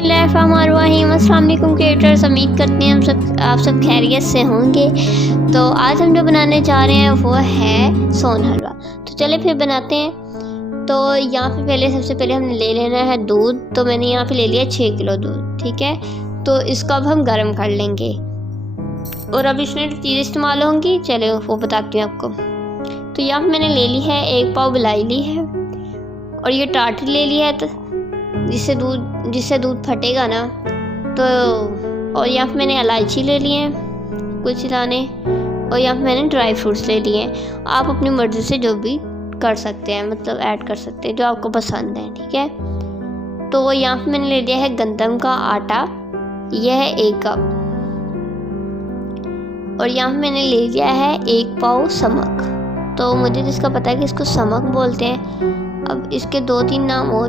बिस्मिल्लाहिर्रहमानिर्रहीम। अस्सलाम वालेकुम क्रिएटर्स, उम्मीद करते हैं आप सब खैरियत से होंगे। तो आज हम जो बनाने जा रहे हैं वो है सोन हलवा। तो चले फिर बनाते हैं। तो यहाँ पे सबसे पहले हमने ले लेना है दूध। तो मैंने यहाँ पे ले लिया 6 किलो दूध, ठीक है। तो इसको अब हम गर्म कर लेंगे और अब इसमें चीज़ इस्तेमाल होंगी, चले वो बताती हूँ आपको। तो यहाँ पे मैंने ले ली है 1 पाव मलाई ली है और ये टाटरी ले ली है, तो जिससे दूध फटेगा ना। तो और यहाँ पे मैंने इलायची ले ली है कुछ दाने, और यहाँ पे मैंने ड्राई फ्रूट्स ले लिए हैं। आप अपनी मर्ज़ी से जो भी कर सकते हैं, मतलब ऐड कर सकते हैं जो आपको पसंद है, ठीक है। तो यहाँ पे मैंने ले लिया है गंदम का आटा, यह है 1 कप। और यहाँ पे मैंने ले लिया है 1 पाव समक। तो मुझे जिसका पता है कि इसको समक बोलते हैं, अब इसके 2-3 नाम और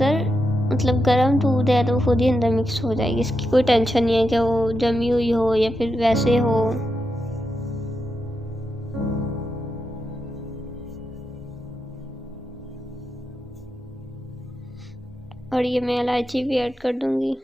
अंदर मतलब गर्म दूध है तो वो खुद ही अंदर मिक्स हो जाएगी, इसकी कोई टेंशन नहीं है कि वो जमी हुई हो या फिर वैसे हो। और ये मैं इलायची भी ऐड कर दूंगी।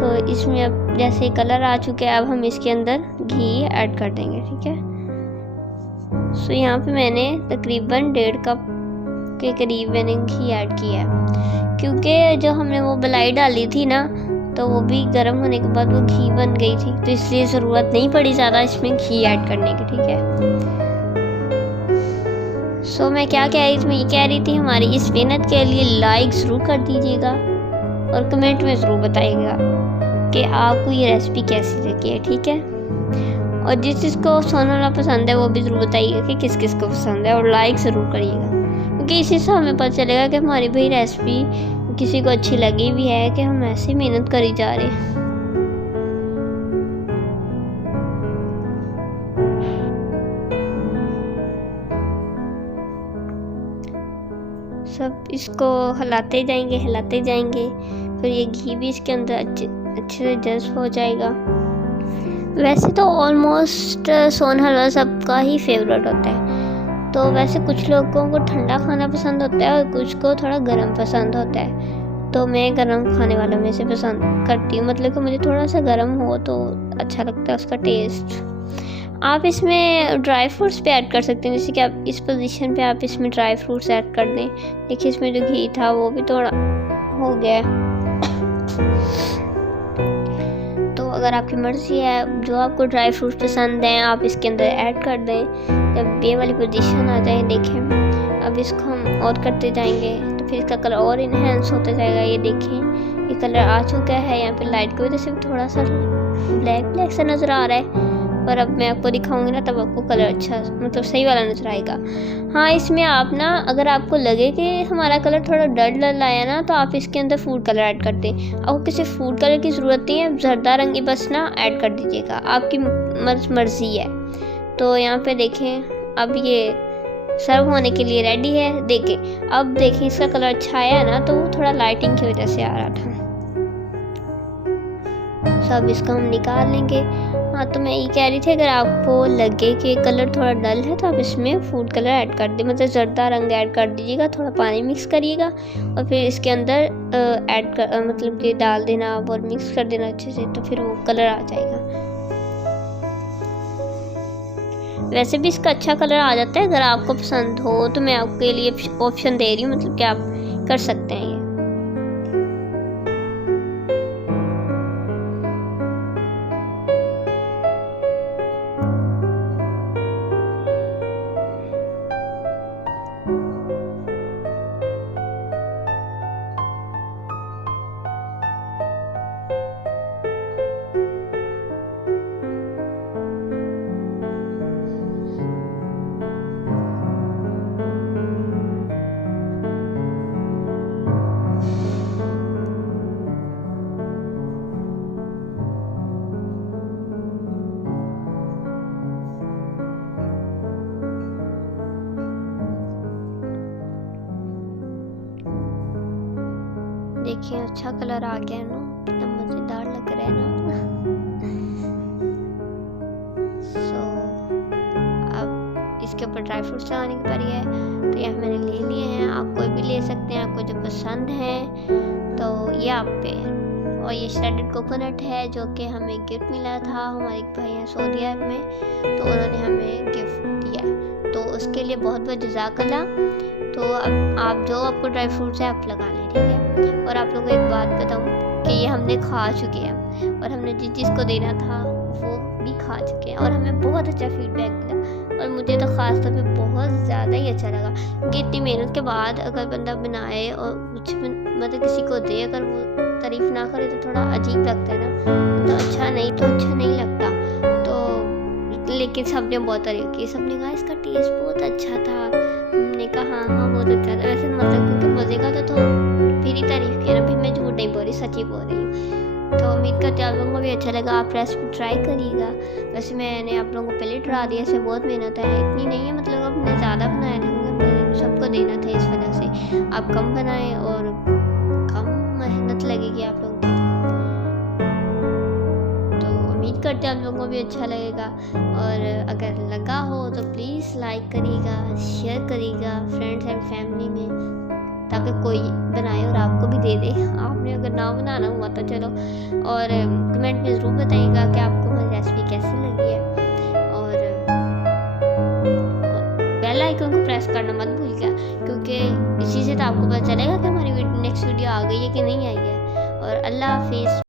तो इसमें अब जैसे कलर आ चुके हैं, अब हम इसके अंदर घी ऐड कर देंगे, ठीक है। सो यहाँ पे मैंने तकरीबन 1.5 कप के करीब मैंने घी ऐड किया है, क्योंकि जो हमने वो मलाई डाली थी ना, तो वो भी गर्म होने के बाद वो घी बन गई थी, तो इसलिए ज़रूरत नहीं पड़ी ज़्यादा इसमें घी ऐड करने की। ठीक है, सो मैं क्या कह रही थी, मैं ये कह रही थी हमारी इस मेहनत के लिए लाइक ज़रूर कर दीजिएगा और कमेंट में ज़रूर बताइएगा कि आपको ये रेसिपी कैसी लगी है। ठीक है, और जिस जिसको सोना हलवा पसंद है वो भी ज़रूर बताइएगा कि किस किस को पसंद है, और लाइक ज़रूर करिएगा, क्योंकि इसी से हमें पता चलेगा कि हमारी भाई रेसिपी किसी को अच्छी लगी भी है कि हम ऐसे मेहनत करी जा रहे हैं। सब इसको हिलाते जाएंगे, फिर ये घी भी इसके अंदर अच्छे से जज्ब हो जाएगा। वैसे तो ऑलमोस्ट सोन हलवा सबका ही फेवरेट होता है, तो वैसे कुछ लोगों को ठंडा खाना पसंद होता है और कुछ को थोड़ा गर्म पसंद होता है, तो मैं गर्म खाने वालों में से पसंद करती हूँ, मतलब कि मुझे थोड़ा सा गर्म हो तो अच्छा लगता है उसका टेस्ट। आप इसमें ड्राई फ्रूट्स भी ऐड कर सकते हैं, जैसे कि आप इस पोजीशन पे आप इसमें ड्राई फ्रूट्स ऐड कर दें। देखिए इसमें जो घी था वो भी थोड़ा हो गया, तो अगर आपकी मर्ज़ी है जो आपको ड्राई फ्रूट्स पसंद हैं आप इसके अंदर ऐड कर दें। जब ये वाली पोजीशन आ जाए, देखें अब इसको हम और करते जाएंगे तो फिर इसका कलर और इन्हेंस होता जाएगा। ये देखें ये कलर आ चुका है, यहाँ पे लाइट की वजह से थोड़ा सा ब्लैक सा नज़र आ रहा है, पर अब मैं आपको दिखाऊंगी ना तब आपको कलर अच्छा मतलब सही वाला नजर आएगा। हाँ, इसमें आप ना अगर आपको लगे कि हमारा कलर थोड़ा डल आया ना, तो आप इसके अंदर फूड कलर ऐड कर दें। आपको किसी फूड कलर की ज़रूरत नहीं है, जर्दा रंगी बस ना ऐड कर दीजिएगा, आपकी मर्ज़ी है। तो यहाँ पे देखें अब ये सर्व होने के लिए रेडी है। देखें अब देखें इसका कलर अच्छा आया है ना, तो वो थोड़ा लाइटिंग की वजह से आ रहा था। सब इसको हम निकाल लेंगे। हाँ, तो मैं ये कह रही थी अगर आपको लगे कि कलर थोड़ा डल है तो आप इसमें फूड कलर ऐड कर दे, मतलब जर्दा रंग ऐड कर दीजिएगा, थोड़ा पानी मिक्स करिएगा और फिर इसके अंदर ऐड कर मतलब कि डाल देना आप और मिक्स कर देना अच्छे से, तो फिर वो कलर आ जाएगा। वैसे भी इसका अच्छा कलर आ जाता है, अगर आपको पसंद हो तो मैं आपके लिए ऑप्शन दे रही हूँ, मतलब कि आप कर सकते हैं ये। देखिए अच्छा कलर आ गया ना, कितना मज़ेदार लग रहा है ना। सो अब इसके ऊपर ड्राई फ्रूट्स लगाने की बारी है, तो यहाँ मैंने ले लिए हैं, आप कोई भी ले सकते हैं, आपको जो पसंद है तो ये आप पे। और ये श्रेडेड कोकोनट है जो कि हमें गिफ्ट मिला था, हमारे एक भाई हैं सऊदी अरब में, तो उन्होंने हमें गिफ्ट दिया, तो उसके लिए बहुत बहुत जज़ाकल्लाह। तो अब आप जो आपको ड्राई फ्रूट्स है आप लगा लें, ठीक है। और आप लोगों को एक बात बताऊं कि ये हमने खा चुके हैं और हमने जिस चीज़ को देना था वो भी खा चुके हैं और हमें बहुत अच्छा फीडबैक मिला, और मुझे तो ख़ास तौर पे बहुत ज़्यादा ही अच्छा लगा, क्योंकि इतनी मेहनत के बाद अगर बंदा बनाए और कुछ मतलब किसी को दे, अगर वो तारीफ़ ना करे तो थोड़ा अजीब लगता है ना, तो अच्छा नहीं लगता। तो लेकिन सबने बहुत तारीफ़ की, सबने कहा इसका टेस्ट बहुत अच्छा था, हमने कहा हाँ बहुत अच्छा था। वैसे मतलब क्योंकि मज़े का था तो फिर ही तारीफ़ किया ना, फिर मैं झूठ नहीं बोल रही, सच ही बोल रही हूँ। तो उम्मीद करती हूँ आप लोगों को भी अच्छा लगा, आप रेसिपी ट्राई करिएगा। वैसे मैंने आप लोगों को पहले डरा दिया, ऐसे बहुत मेहनत है, इतनी नहीं है, मतलब अब मैंने ज़्यादा बनाया था क्योंकि सबको देना था, इस वजह से आप कम बनाएं और कम मेहनत लगेगी आप लोगों की। तो उम्मीद करते हैं आप लोगों को भी अच्छा लगेगा, और अगर लगा हो तो प्लीज़ लाइक करिएगा, शेयर करिएगा फ्रेंड्स एंड फैमिली में, ताकि कोई बनाए और आपको भी दे दे, आपने अगर ना बनाना हुआ तो चलो। और कमेंट में ज़रूर बताइएगा कि आपको हमारी रेसिपी कैसी लगी है, और बेल आइकन आइकन को प्रेस करना मत भूलिएगा, क्योंकि इसी से तो आपको पता चलेगा कि हमारी नेक्स्ट वीडियो आ गई है कि नहीं आई है। और अल्लाह हाफिज़।